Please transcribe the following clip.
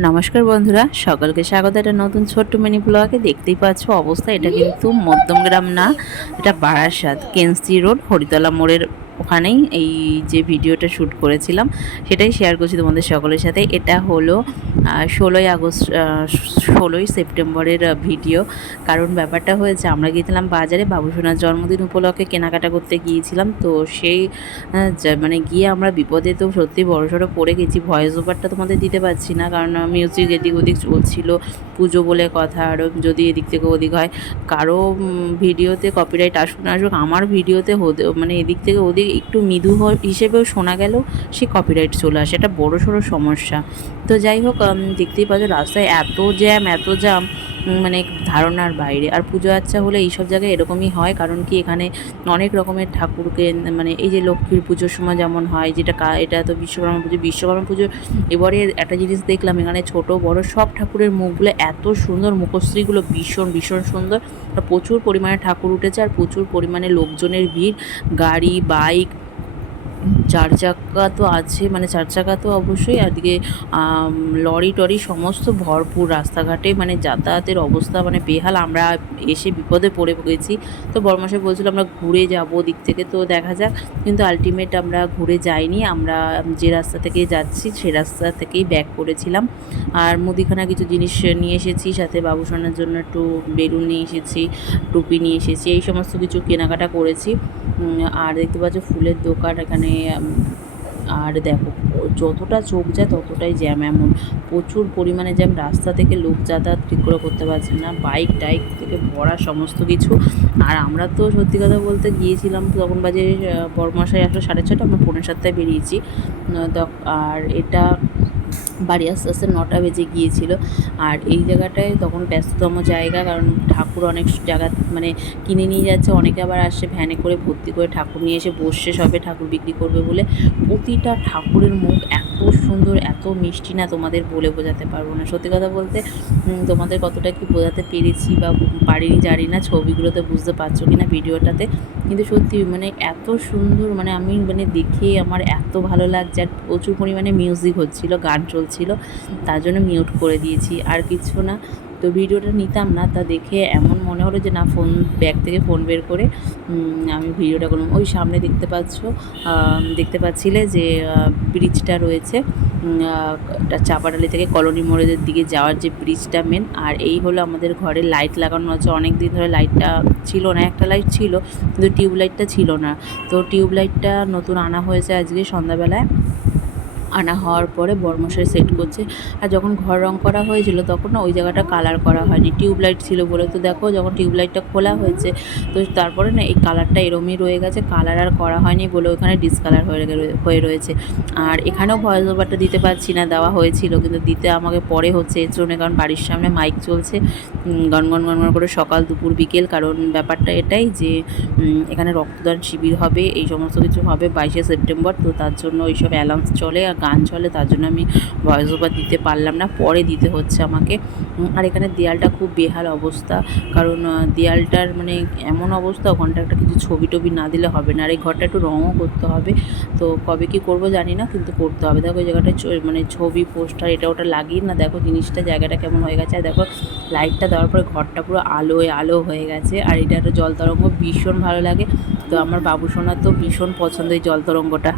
নমস্কার বন্ধুরা, সকলকে স্বাগত। একটা নতুন ছোট্ট মিনি ব্লগে দেখতেই পাচ্ছ অবস্থা। এটা কিন্তু মধ্যমগ্রাম না, এটা বারাসাত কেন্সি রোড, হরিতলা মোড়ের ওখানেই এই যে ভিডিওটা শ্যুট করেছিলাম, সেটাই শেয়ার করছি তোমাদের সকলের সাথে। এটা হলো ষোলোই আগস্ট ষোলোই সেপ্টেম্বরের ভিডিও। কারণ ব্যাপারটা হয়েছে, আমরা গিয়েছিলাম বাজারে বাবুসোনার জন্মদিন উপলক্ষে কেনাকাটা করতে গিয়েছিলাম। তো সেই মানে গিয়ে আমরা বিপদে তো সত্যি বড় সড়ো পড়ে গেছি। ভয়েস ওভারটা তোমাদের দিতে পারছি না, কারণ মিউজিক এদিক ওদিক চলছিল, পুজো বলে কথা আরও যদি এদিক থেকে ওদিক হয়, কারও ভিডিওতে কপিরাইট আসুক না আসুক, আমার ভিডিওতে মানে এদিক থেকে ওদিক একটু মৃদু হিসেবেও শোনা গেল, সে কপিরাইট চলে আসে। এটা বড় সড়ো সমস্যা। তো যাই হোক দেখতেই পাচ্ছ, রাস্তায় এত জ্যাম এত জ্যাম মানে ধারণার বাইরে। আর পুজো আচ্ছা হলে এইসব জায়গায় এরকমই হয়, কারণ কি এখানে অনেক রকমের ঠাকুরকে মানে এই যে লক্ষ্মীর পুজোর সময় যেমন হয়, যেটা এটা তো বিশ্বকর্মা পুজো বিশ্বকর্মা পুজো এবারে একটা জিনিস দেখলাম, এখানে ছোট, বড় সব ঠাকুরের মুখগুলো এত সুন্দর, মুখশ্রীগুলো ভীষণ ভীষণ সুন্দর। প্রচুর পরিমাণে ঠাকুর উঠেছে, আর প্রচুর পরিমাণে লোকজনের ভিড়, গাড়ি, বাইক চার চাকা তো আছে মানে চার চাকা তো অবশ্যই আম, লরি টরি সমস্ত ভরপুর রাস্তাঘাটে মানে যাতায়াতের অবস্থা মানে বেহাল। আমরা এসে বিপদে পড়ে গেছি। তো বর্মাসে বলছিল আমরা ঘুরে যাব দিক থেকে তো দেখা যাক। কিন্তু আলটিমেট আমরা ঘুরে যাইনি। আমরা যে রাস্তা থেকে যাচ্ছি সে রাস্তা থেকেই ব্যাক করেছিলাম। আর মুদিখানা কিছু জিনিস নিয়ে এসেছি সাথে বাবুসোনার জন্য একটু বেলুন নিয়ে এসেছি টুপি নিয়ে এসেছি এই সমস্ত কিছু কেনাকাটা করেছি। আর দেখতে পাচ্ছ ফুলের দোকান এখানে আর দেখো, যতটা চোখ যায় ততটাই জ্যাম। এমন প্রচুর পরিমাণে জ্যাম। রাস্তা থেকে লোক যাতায়াত ঠিক করে করতে পারছে না। বাইক, টাইক থেকে ভরা সমস্ত কিছু। আর আমরা তো সত্যি কথা বলতে গিয়েছিলাম তখন বাজে বড়মশাই আসলে সাড়ে ছটা আমরা পনেরো সাতটায় বেরিয়েছি। আর এটা বাড়ি আস্তে আস্তে নটা বেজে গিয়েছিল। আর এই জায়গাটায় তখন ব্যস্ততম জায়গা, কারণ ঠাকুর অনেক জায়গা মানে কিনে নিয়ে যাচ্ছে। অনেকে আবার আসছে ভ্যানে করে ভর্তি করে ঠাকুর নিয়ে এসে বসছে, সবে ঠাকুর বিক্রি করবে বলে। প্রতিটা ঠাকুরের মুখ এত সুন্দর, এত মিষ্টি না তোমাদের বলে বোঝাতে পারব না। সত্যি কথা বলতে তোমাদের কতটা কি বোঝাতে পেরেছি বা পারিনি জানি না ছবিগুলোতে বুঝতে পারছ কি না ভিডিওটাতে। কিন্তু সত্যি মানে এত সুন্দর মানে আমি মানে দেখে আমার এত ভালো লাগছে আর প্রচুর পরিমাণে মিউজিক হচ্ছিল, গান চলছিল, তার জন্য মিউট করে দিয়েছি। আর কিছু না তো ভিডিওটা নিতাম না, তা দেখে এমন মনে হলো যে না, ফোন, ব্যাগ থেকে ফোন বের করে আমি ভিডিওটা করলাম। ওই সামনে দেখতে পাচ্ছ দেখতে পাচ্ছিলে যে ব্রিজটা রয়েছে চাপাডালি থেকে কলোনি মোড়ের দিকে যাওয়ার যে ব্রিজটা মেন আর এই হলো আমাদের ঘরে লাইট লাগানো আছে। অনেক দিন ধরে লাইটটা ছিল না, একটা লাইট ছিল, কিন্তু টিউব লাইটটা ছিল না। তো টিউব লাইটটা নতুন আনা হয়েছে আজকে সন্ধ্যাবেলায়। আনা হওয়ার পরে বর্মশাই সেট করছে। আর যখন ঘর রং করা হয়েছিল তখন না ওই জায়গাটা কালার করা হয়নি। টিউবলাইট ছিল বলে তো দেখো, যখন টিউব লাইটটা খোলা হয়েছে, তো তারপরে না এই কালারটা এরমই রয়ে গেছে। কালার আর করা হয়নি বলে ওখানে ডিসকালার হয়ে হয়ে রয়েছে। আর এখানেও ভয়েস ওভারটা দিতে পারছি না, দেওয়া হয়েছিল, কিন্তু দিতে আমাকে পরে হচ্ছে, এর জন্য কারণ বাড়ির সামনে মাইক চলছে। গনগন গনগন করে সকাল দুপুর বিকেল, কারণ ব্যাপারটা এটাই যে এখানে রক্তদান শিবির হবে, এই সমস্ত কিছু হবে বাইশে সেপ্টেম্বর, তো তার জন্য এইসব অ্যালাউন্স চলে। আর গান চলে, তার জন্য আমি ভয়েস ওভার দিতে পারলাম না, পরে দিতে হচ্ছে আমাকে। আর এখানে দেয়ালটা খুব বেহাল অবস্থা, কারণ দেয়ালটার মানে এমন অবস্থা, ওখানটা একটা কিছু ছবি টবি না দিলে হবে না, আর এই ঘরটা একটু রঙও করতে হবে। তো কবে কি করব জানি না, কিন্তু করতে হবে। দেখো ওই জায়গাটা মানে ছবি, পোস্টার, এটা ওটা লাগিয়ে না, দেখো জিনিসটা জায়গাটা কেমন হয়ে গেছে। আর দেখো লাইটটা দেওয়ার পরে ঘরটা পুরো আলোয়, আলো হয়ে গেছে, আর এটা একটা জল তরঙ্গ ভীষণ ভালো লাগে। তো আমার বাবু সোনার তো ভীষণ পছন্দ এই জল তরঙ্গটা।